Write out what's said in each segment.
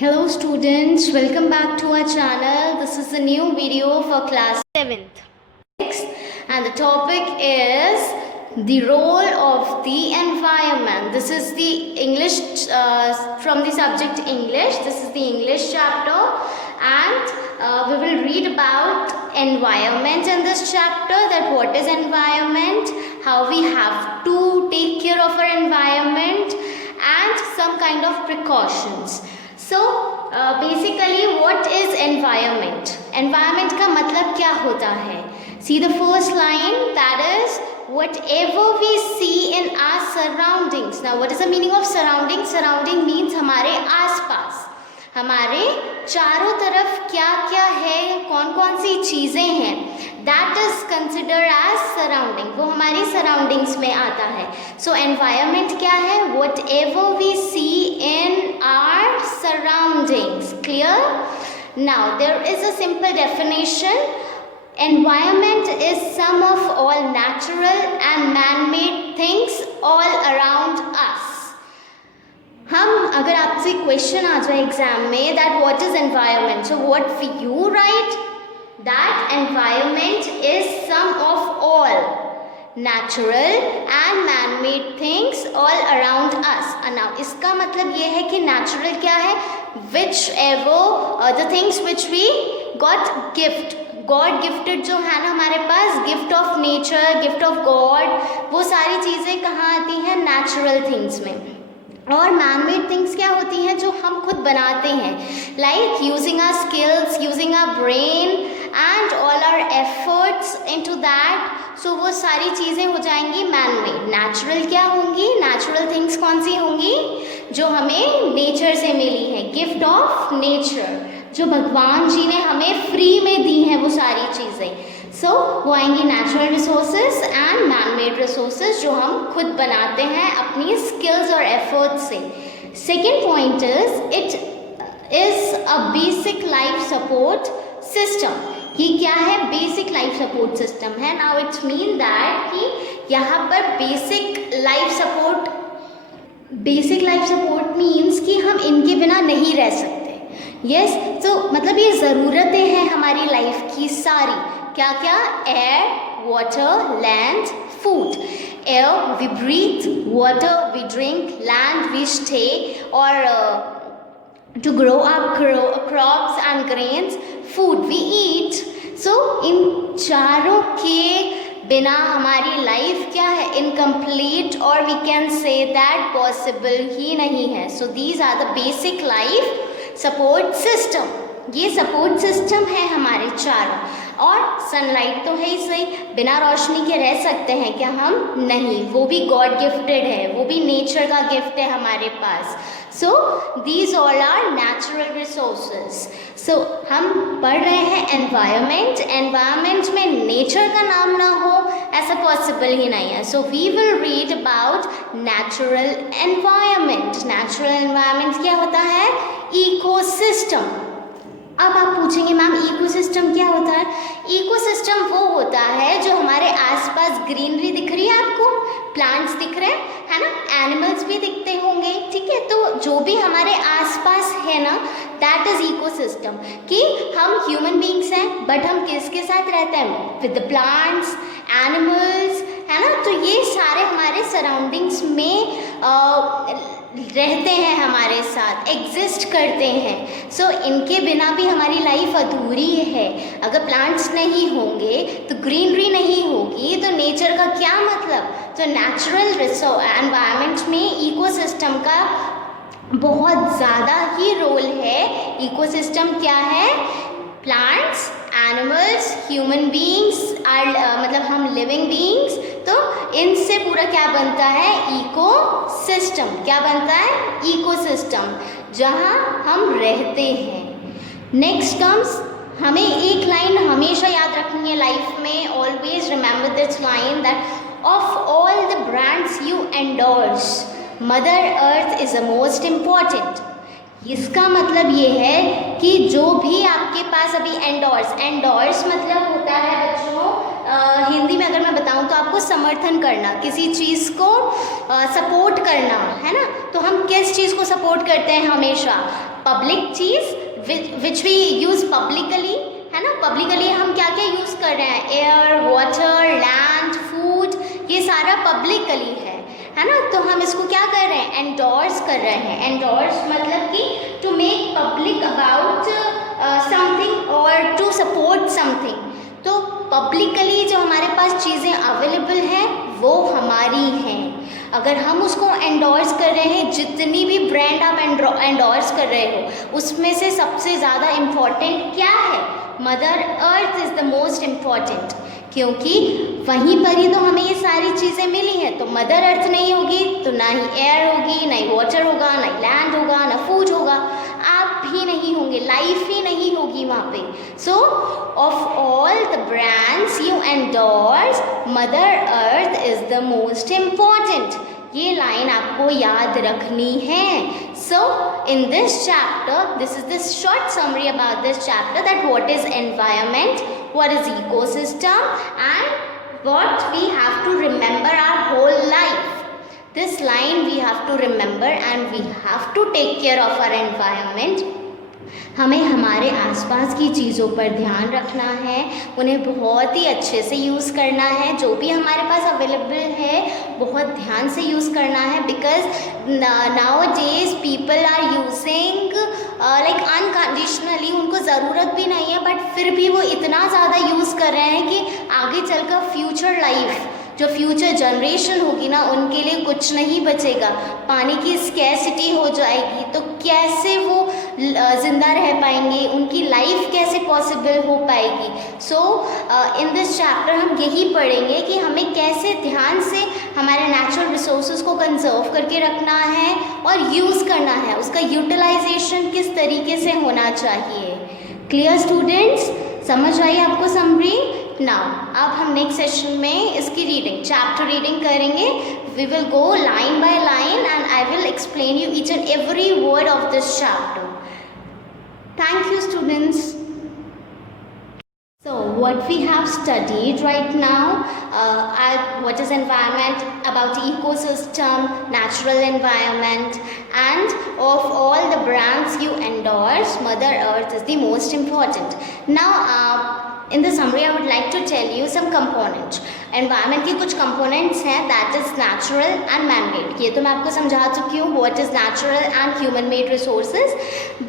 Hello students, welcome back to our channel. This is a new video for class 7th. And the topic is the role of the environment. This is the English from the subject English. This is the English chapter and we will read about environment in this chapter, that what is environment, how we have to take care of our environment and some kind of precautions. So basically what is environment? Environment का मतलब क्या होता है? See the first line, that is whatever we see in our surroundings. Now what is the meaning of surrounding? Surrounding means हमारे आसपास, हमारे चारों तरफ क्या क्या है, कौन कौन सी चीज़ें हैं, that is considered as surrounding. वो हमारी surroundings में आता है. So environment क्या है? Whatever we see in our surroundings. Clear? Now there is a simple definition. Environment is sum of all natural and man-made things all around us. हम अगर आपसे क्वेश्चन आ जाए एग्जाम में that what is environment, so what you write, that environment is sum of all natural and man-made things all around us. Now इसका मतलब ये है कि natural क्या है? Whichever the things which we got gift, God gifted जो है ना हमारे पास, gift of nature, gift of God, वो सारी चीज़ें कहाँ आती हैं? नेचुरल थिंग्स में. और मैन मेड थिंग्स क्या होती हैं? जो हम खुद बनाते हैं, like using our skills, using our brain and all our efforts into that. So वो सारी चीज़ें हो जाएंगी मैन मेड. नेचुरल क्या होंगी? नेचुरल थिंग्स कौन सी होंगी? जो हमें नेचर से मिली है, गिफ्ट ऑफ नेचर, जो भगवान जी ने हमें फ्री में दी हैं वो सारी चीज़ें. सो वो आएंगी natural resources and man made resources, जो हम खुद बनाते हैं अपनी स्किल्स और एफर्ट्स से. Second point it is a basic life support system. ये क्या है? बेसिक लाइफ सपोर्ट सिस्टम है. नाउ इट्स मीन दैट कि यहाँ पर बेसिक लाइफ सपोर्ट मीन्स कि हम इनके बिना नहीं रह सकते. यस, तो मतलब ये ज़रूरतें हैं हमारी लाइफ की सारी. क्या क्या? Air, water, land, food. Air we breathe, water we drink, land we stay, और to grow up crops and grains, food we eat. So इन चारों के बिना हमारी लाइफ क्या है? इनकम्प्लीट, और we can say that possible ही नहीं है. So these are the basic life support system. ये सपोर्ट सिस्टम है हमारे चारों. और सनलाइट तो है ही सही, बिना रोशनी के रह सकते हैं क्या हम? नहीं, वो भी गॉड गिफ्टेड है, वो भी नेचर का गिफ्ट है हमारे पास. So these all are natural resources. So हम पढ़ रहे हैं एनवायरमेंट. एनवायरमेंट में नेचर का नाम ना हो ऐसा पॉसिबल ही नहीं है. So we will read about natural environment. Natural environment क्या होता है? इकोसिस्टम. अब आप पूछेंगे मैम इकोसिस्टम क्या होता है? इकोसिस्टम वो होता है जो हमारे आसपास ग्रीनरी दिख रही है आपको, प्लांट्स दिख रहे हैं, है ना, एनिमल्स भी दिखते होंगे, ठीक है, तो जो भी हमारे आसपास है ना, दैट इज इकोसिस्टम. कि हम ह्यूमन बींग्स हैं बट हम किसके साथ रहते हैं? विद द प्लांट्स, एनिमल्स, है ना. तो ये सारे हमारे सराउंडिंग्स में रहते हैं, हमारे साथ एग्जिस्ट करते हैं. सो इनके बिना भी हमारी लाइफ अधूरी है. अगर प्लांट्स नहीं होंगे तो ग्रीनरी नहीं होगी, तो नेचर का क्या मतलब? तो नेचुरल एनवायरनमेंट में इकोसिस्टम का बहुत ज़्यादा ही रोल है. इकोसिस्टम क्या है? Plants, animals, human beings are मतलब हम लिविंग बीइंग्स. तो इनसे पूरा क्या बनता है? इकोसिस्टम. क्या बनता है? इकोसिस्टम, जहाँ हम रहते हैं. नेक्स्ट कम्स, हमें एक लाइन हमेशा याद रखनी है लाइफ में. Always remember this line that of all the brands you endorse, mother earth is the most important. इसका मतलब ये है कि जो भी आपके पास अभी एंडोर्स मतलब होता है बच्चों, हिंदी में अगर मैं बताऊं तो आपको समर्थन करना, किसी चीज़ को सपोर्ट करना, है ना. तो हम किस चीज़ को सपोर्ट करते हैं हमेशा? पब्लिक चीज़ विच वी यूज़ पब्लिकली, है ना। पब्लिकली हम क्या क्या यूज़ कर रहे हैं, एयर, वाटर, लैंड, फूड, ये सारा पब्लिकली है ना। तो हम इसको क्या कर रहे हैं, एंडोर्स कर रहे हैं। एंडोर्स मतलब कि to make public about something और टू सपोर्ट समथिंग। तो पब्लिकली जो हमारे पास चीज़ें अवेलेबल हैं वो हमारी हैं। अगर हम उसको एंडोर्स कर रहे हैं, जितनी भी ब्रांड आप एंडोर्स कर रहे हो, उसमें से सबसे ज़्यादा इम्पॉर्टेंट क्या है, mother earth is the most important, क्योंकि वहीं पर ही तो हमें ये सारी चीज़ें मिली हैं। तो मदर अर्थ नहीं होगी तो ना ही एयर होगी, ना ही वाटर होगा, ना ही लैंड होगा, ना फूड होगा, आप भी नहीं होंगे, लाइफ ही नहीं होगी वहाँ पे। So of all the brands you endorse, mother earth is the most important. ये लाइन आपको याद रखनी है। So in this chapter, this is the short summary about this chapter, that what is environment, what is ecosystem, and what we have to remember our whole life. This line we have to remember and we have to take care of our environment. हमें हमारे आसपास की चीज़ों पर ध्यान रखना है, उन्हें बहुत ही अच्छे से यूज़ करना है। जो भी हमारे पास अवेलेबल है बहुत ध्यान से यूज़ करना है, because nowadays people are using like unconditionally, उनको ज़रूरत भी नहीं है बट फिर भी वो इतना ज़्यादा यूज़ कर रहे हैं कि आगे चलकर फ्यूचर लाइफ, जो फ्यूचर जनरेशन होगी ना, उनके लिए कुछ नहीं बचेगा। पानी की स्कैरसिटी हो जाएगी तो कैसे वो ज़िंदा रह पाएंगे, उनकी लाइफ कैसे पॉसिबल हो पाएगी। सो इन दिस चैप्टर हम यही पढ़ेंगे कि हमें कैसे ध्यान से हमारे नेचुरल रिसोर्सेज को कंजर्व करके रखना है और यूज़ करना है, उसका यूटिलाइजेशन किस तरीके से होना चाहिए। क्लियर स्टूडेंट्स, समझ आई आपको समरी? नाउ अब हम नेक्स्ट सेशन में इसकी रीडिंग, चैप्टर रीडिंग करेंगे। We will go line by line and I will explain you each and every word of this chapter. Thank you students. So what we have studied right now, what is environment, about the ecosystem, natural environment, and of all the brands you endorse, Mother Earth is the most important. Now in the summary I would like to tell you some components. Environment के कुछ components हैं, that is natural and man-made. ये तो मैं आपको समझा चुकी हूँ what is natural and human-made resources.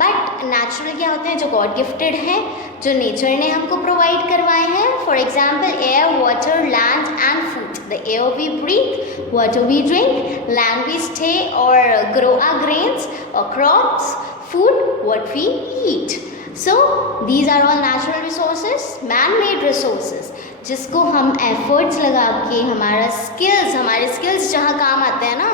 But natural क्या होते हैं, जो God gifted हैं, जो नेचर ने हमको प्रोवाइड करवाए हैं। For example air, water, land and food. The air we breathe, water we drink, land we stay और ग्रो आवर ग्रेन्स और crops, food what we eat. So these are all natural resources. Man made resources जिसको हम efforts लगा के हमारे skills जहाँ काम आते हैं ना,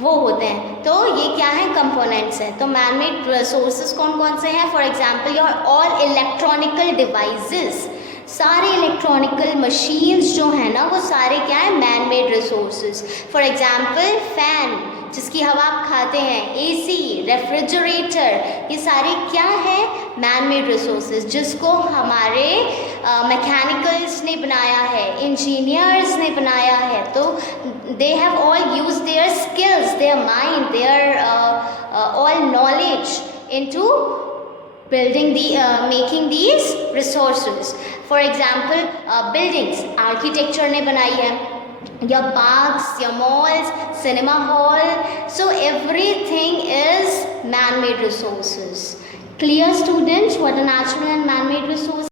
वो होते हैं। तो ये क्या है, कंपोनेंट्स हैं। तो मैन मेड रिसोर्सेज कौन कौन से हैं? For example your all electronical devices, सारे इलेक्ट्रॉनिकल मशीन्स जो हैं ना, वो सारे क्या है, man made resources. For example fan, जिसकी हवा आप खाते हैं, एसी, रेफ्रिजरेटर, ये सारे क्या है, मैन मेड रिसोर्सेज, जिसको हमारे मैकेनिकल्स ने बनाया है, इंजीनियर्स ने बनाया है। तो they have all use their skills, their mind, their all knowledge into building making these resources. For example, buildings, architecture ने बनाई है, your parks, your malls, cinema hall. So everything is man-made resources. Clear students, what are natural and man-made resources?